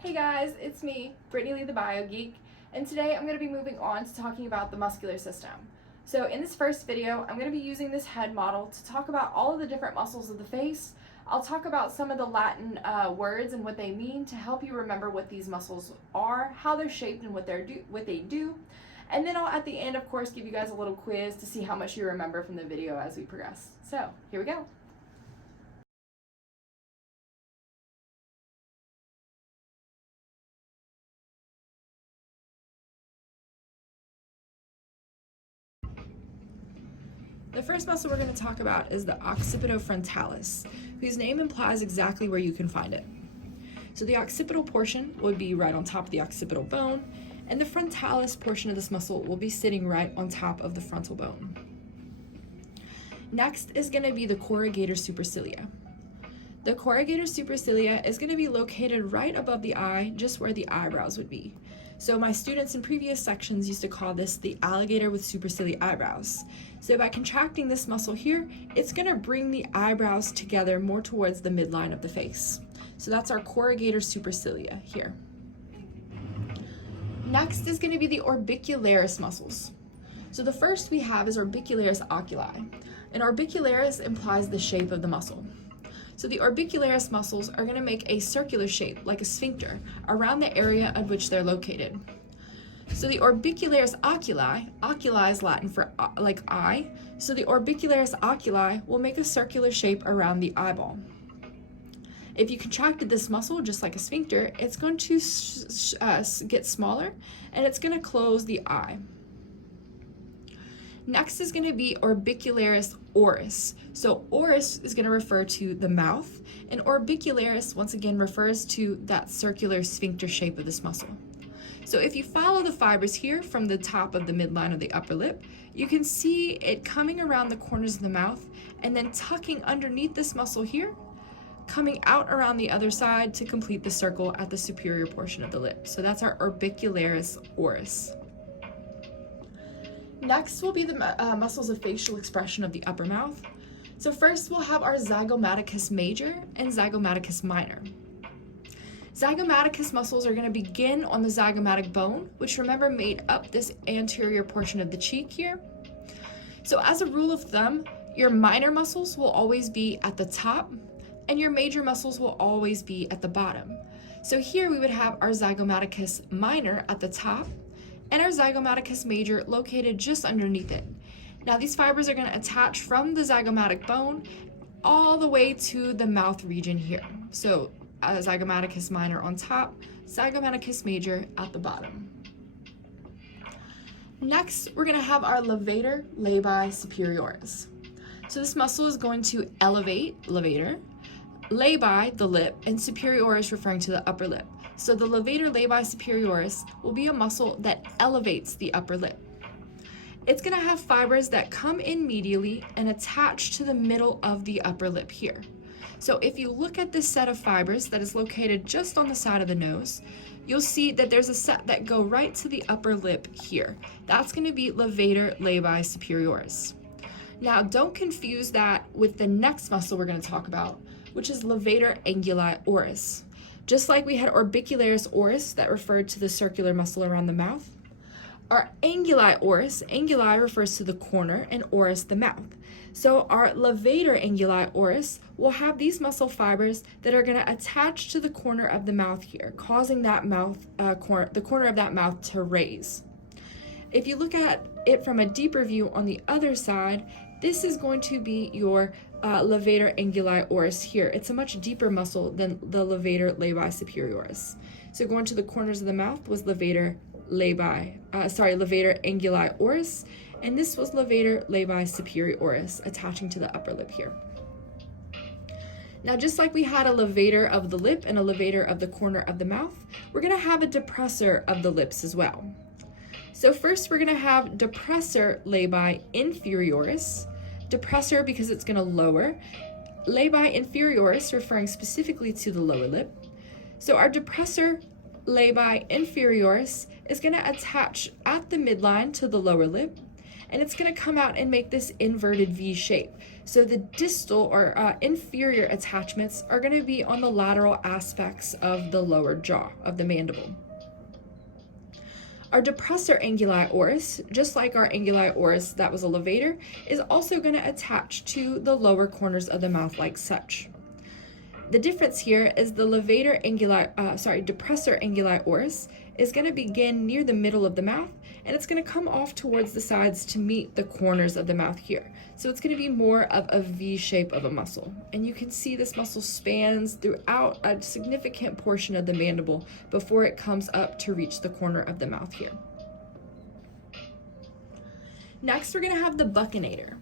Hey guys, it's me, Brittany Lee the Bio Geek, and today I'm going to be moving on to talking about the muscular system. So in this first video, I'm going to be using this head model to talk about all of the different muscles of the face. I'll talk about some of the Latin words and what they mean to help you remember what these muscles are, how they're shaped, and what they do. And then I'll, at the end, of course, give you guys a little quiz to see how much you remember from the video as we progress. So, here we go. The first muscle we're going to talk about is the occipitofrontalis, whose name implies exactly where you can find it. So the occipital portion would be right on top of the occipital bone, and the frontalis portion of this muscle will be sitting right on top of the frontal bone. Next is going to be the corrugator supercilia. The corrugator supercilia is going to be located right above the eye, just where the eyebrows would be. So my students in previous sections used to call this the alligator with superciliary eyebrows. So by contracting this muscle here, it's going to bring the eyebrows together more towards the midline of the face. So that's our corrugator supercilia here. Next is going to be the orbicularis muscles. So the first we have is orbicularis oculi. And orbicularis implies the shape of the muscle. So the orbicularis muscles are going to make a circular shape, like a sphincter, around the area at which they're located. So the orbicularis oculi is Latin for like eye, so the orbicularis oculi will make a circular shape around the eyeball. If you contracted this muscle just like a sphincter, it's going to get smaller and it's going to close the eye. Next is going to be orbicularis oris. So oris is going to refer to the mouth, and orbicularis once again refers to that circular sphincter shape of this muscle. So if you follow the fibers here from the top of the midline of the upper lip, you can see it coming around the corners of the mouth and then tucking underneath this muscle here, coming out around the other side to complete the circle at the superior portion of the lip. So that's our orbicularis oris. Next will be the muscles of facial expression of the upper mouth. So first we'll have our zygomaticus major and zygomaticus minor. Zygomaticus muscles are going to begin on the zygomatic bone, which remember made up this anterior portion of the cheek here. So as a rule of thumb, your minor muscles will always be at the top and your major muscles will always be at the bottom. So here we would have our zygomaticus minor at the top and our zygomaticus major located just underneath it. Now these fibers are going to attach from the zygomatic bone all the way to the mouth region here. So zygomaticus minor on top, zygomaticus major at the bottom. Next, we're going to have our levator labii superioris. So this muscle is going to elevate, levator, labii, the lip, and superioris referring to the upper lip. So the levator labii superioris will be a muscle that elevates the upper lip. It's going to have fibers that come in medially and attach to the middle of the upper lip here. So if you look at this set of fibers that is located just on the side of the nose, you'll see that there's a set that go right to the upper lip here. That's going to be levator labii superioris. Now don't confuse that with the next muscle we're going to talk about, which is levator anguli oris. Just like we had orbicularis oris that referred to the circular muscle around the mouth, our anguli oris, anguli refers to the corner and oris the mouth. So our levator anguli oris will have these muscle fibers that are going to attach to the corner of the mouth here, causing that mouth, the corner of that mouth to raise. If you look at it from a deeper view on the other side, this is going to be your levator anguli oris here. It's a much deeper muscle than the levator labii superioris. So going to the corners of the mouth was levator anguli oris, and this was levator labii superioris attaching to the upper lip here. Now just like we had a levator of the lip and a levator of the corner of the mouth, we're going to have a depressor of the lips as well. So first we're going to have depressor labii inferioris, depressor because it's going to lower, labii inferioris referring specifically to the lower lip. So our depressor labii inferioris is going to attach at the midline to the lower lip, and it's going to come out and make this inverted V shape. So the distal or inferior attachments are going to be on the lateral aspects of the lower jaw of the mandible. Our depressor anguli oris, just like our anguli oris that was a levator, is also going to attach to the lower corners of the mouth like such. The difference here is the depressor anguli oris is going to begin near the middle of the mouth, and it's going to come off towards the sides to meet the corners of the mouth here. So it's going to be more of a V shape of a muscle. And you can see this muscle spans throughout a significant portion of the mandible before it comes up to reach the corner of the mouth here. Next, we're going to have the buccinator.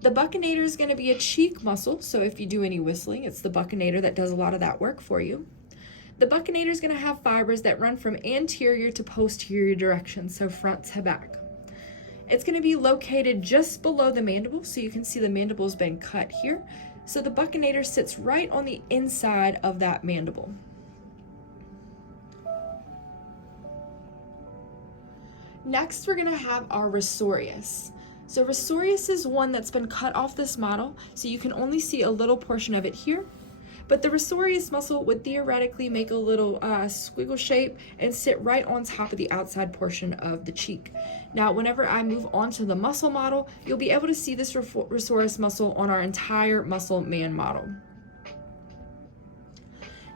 The buccinator is going to be a cheek muscle, so if you do any whistling, it's the buccinator that does a lot of that work for you. The buccinator is going to have fibers that run from anterior to posterior direction, so front to back. It's going to be located just below the mandible, so you can see the mandible has been cut here. So the buccinator sits right on the inside of that mandible. Next, we're going to have our resourius. So resourius is one that's been cut off this model, so you can only see a little portion of it here. But the resourius muscle would theoretically make a little squiggle shape and sit right on top of the outside portion of the cheek. Now, whenever I move on to the muscle model, you'll be able to see this resourius muscle on our entire muscle man model.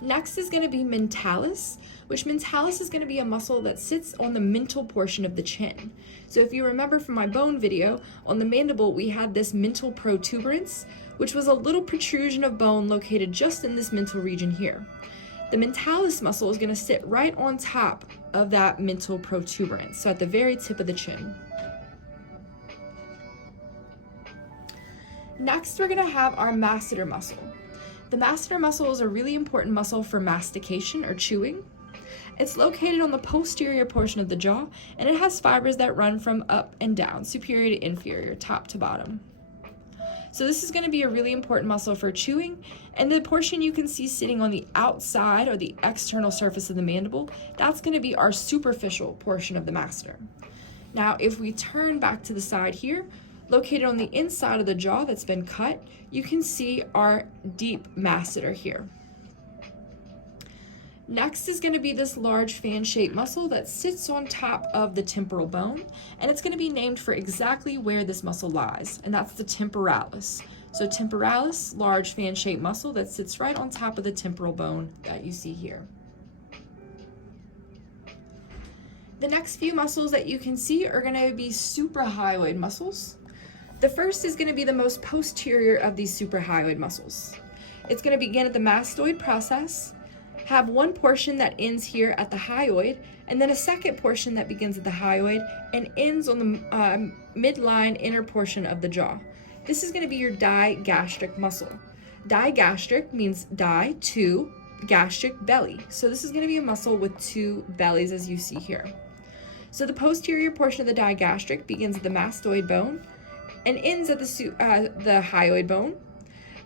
Next is going to be mentalis, which mentalis is going to be a muscle that sits on the mental portion of the chin. So if you remember from my bone video, on the mandible we had this mental protuberance, which was a little protrusion of bone located just in this mental region here. The mentalis muscle is going to sit right on top of that mental protuberance, so at the very tip of the chin. Next, we're going to have our masseter muscle. The masseter muscle is a really important muscle for mastication or chewing. It's located on the posterior portion of the jaw, and it has fibers that run from up and down, superior to inferior, top to bottom. So this is going to be a really important muscle for chewing, and the portion you can see sitting on the outside or the external surface of the mandible, that's going to be our superficial portion of the masseter. Now, if we turn back to the side here, located on the inside of the jaw that's been cut, you can see our deep masseter here. Next is going to be this large fan-shaped muscle that sits on top of the temporal bone, and it's going to be named for exactly where this muscle lies, and that's the temporalis. So temporalis, large fan-shaped muscle that sits right on top of the temporal bone that you see here. The next few muscles that you can see are going to be suprahyoid muscles. The first is going to be the most posterior of these suprahyoid muscles. It's going to begin at the mastoid process, have one portion that ends here at the hyoid, and then a second portion that begins at the hyoid and ends on the midline inner portion of the jaw. This is going to be your digastric muscle. Digastric means di, two, gastric, belly. So this is going to be a muscle with two bellies, as you see here. So the posterior portion of the digastric begins at the mastoid bone and ends at the hyoid bone.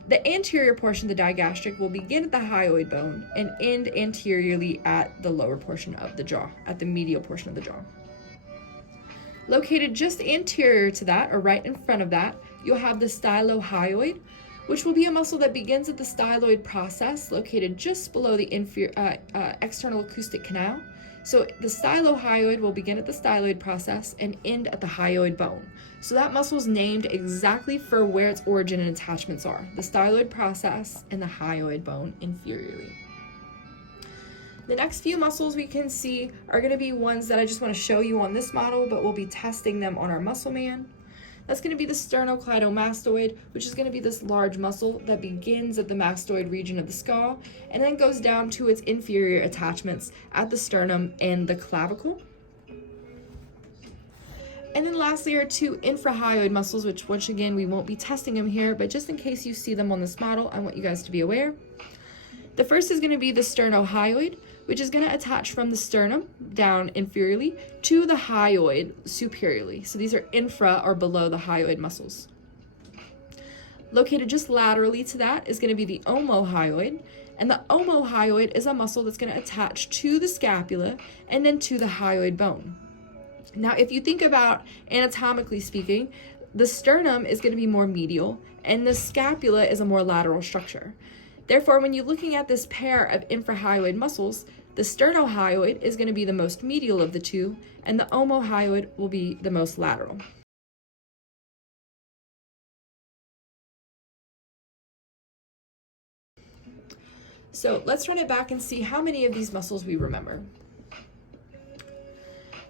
The anterior portion of the digastric will begin at the hyoid bone and end anteriorly at the lower portion of the jaw, at the medial portion of the jaw. Located just anterior to that, or right in front of that, you'll have the stylohyoid, which will be a muscle that begins at the styloid process, located just below the external acoustic canal. So the stylohyoid will begin at the styloid process and end at the hyoid bone. So that muscle is named exactly for where its origin and attachments are, the styloid process and the hyoid bone inferiorly. The next few muscles we can see are going to be ones that I just want to show you on this model, but we'll be testing them on our muscle man. That's going to be the sternocleidomastoid, which is going to be this large muscle that begins at the mastoid region of the skull and then goes down to its inferior attachments at the sternum and the clavicle. And then lastly are two infrahyoid muscles, which once again, we won't be testing them here, but just in case you see them on this model, I want you guys to be aware. The first is going to be the sternocleoid, which is going to attach from the sternum down inferiorly to the hyoid superiorly. So these are infra or below the hyoid muscles. Located just laterally to that is going to be the omohyoid, and the omohyoid is a muscle that's going to attach to the scapula and then to the hyoid bone. Now, if you think about anatomically speaking, the sternum is going to be more medial and the scapula is a more lateral structure. Therefore, when you're looking at this pair of infrahyoid muscles, the sternocleoid is going to be the most medial of the two, and the omohyoid will be the most lateral. So let's run it back and see how many of these muscles we remember.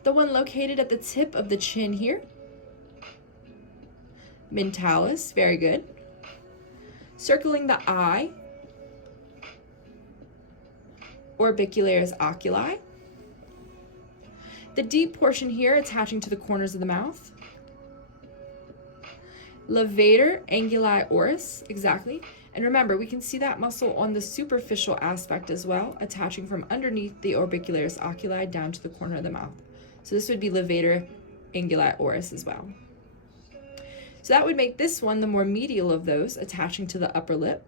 The one located at the tip of the chin here, mentalis, very good. Circling the eye, Orbicularis oculi. The deep portion here attaching to the corners of the mouth. Levator, anguli, oris, exactly. And remember, we can see that muscle on the superficial aspect as well, attaching from underneath the Orbicularis oculi down to the corner of the mouth. So this would be levator, anguli, oris as well. So that would make this one the more medial of those, attaching to the upper lip.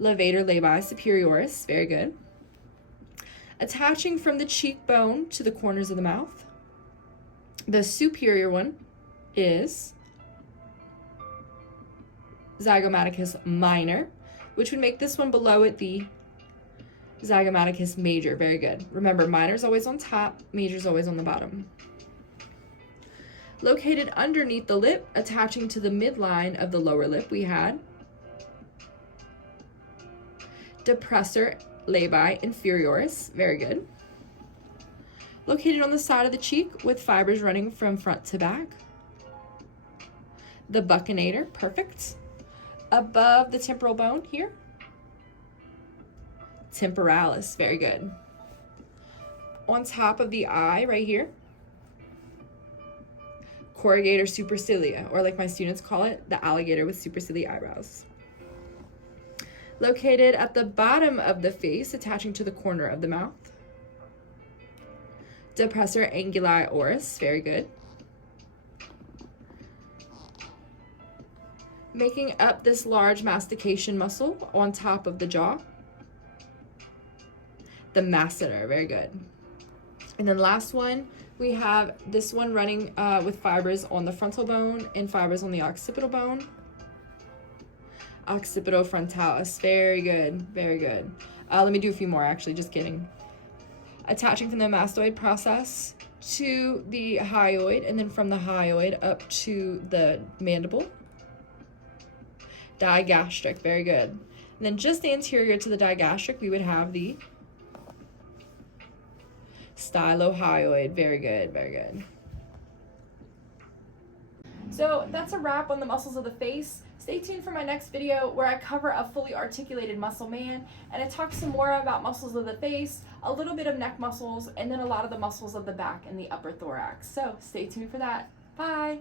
Levator, labii, superioris, very good. Attaching from the cheekbone to the corners of the mouth. The superior one is zygomaticus minor, which would make this one below it the zygomaticus major, very good. Remember, minor is always on top, major is always on the bottom. Located underneath the lip, attaching to the midline of the lower lip, we had depressor, labii, infrahyoid, very good. Located on the side of the cheek with fibers running from front to back. The buccinator, perfect. Above the temporal bone here, temporalis, very good. On top of the eye right here, corrugator supercilia, or like my students call it, the alligator with superciliary eyebrows. Located at the bottom of the face, attaching to the corner of the mouth. Depressor, anguli, oris, very good. Making up this large mastication muscle on top of the jaw. The masseter, very good. And then last one, we have this one running with fibers on the frontal bone and fibers on the occipital bone. Occipitofrontalis, very good, very good. Let me do a few more actually, just kidding. Attaching from the mastoid process to the hyoid, and then from the hyoid up to the mandible. Digastric, very good. And then just the anterior to the digastric, we would have the stylohyoid, very good, very good. So that's a wrap on the muscles of the face. Stay tuned for my next video where I cover a fully articulated muscle man, and I talk some more about muscles of the face, a little bit of neck muscles, and then a lot of the muscles of the back and the upper thorax. So stay tuned for that. Bye.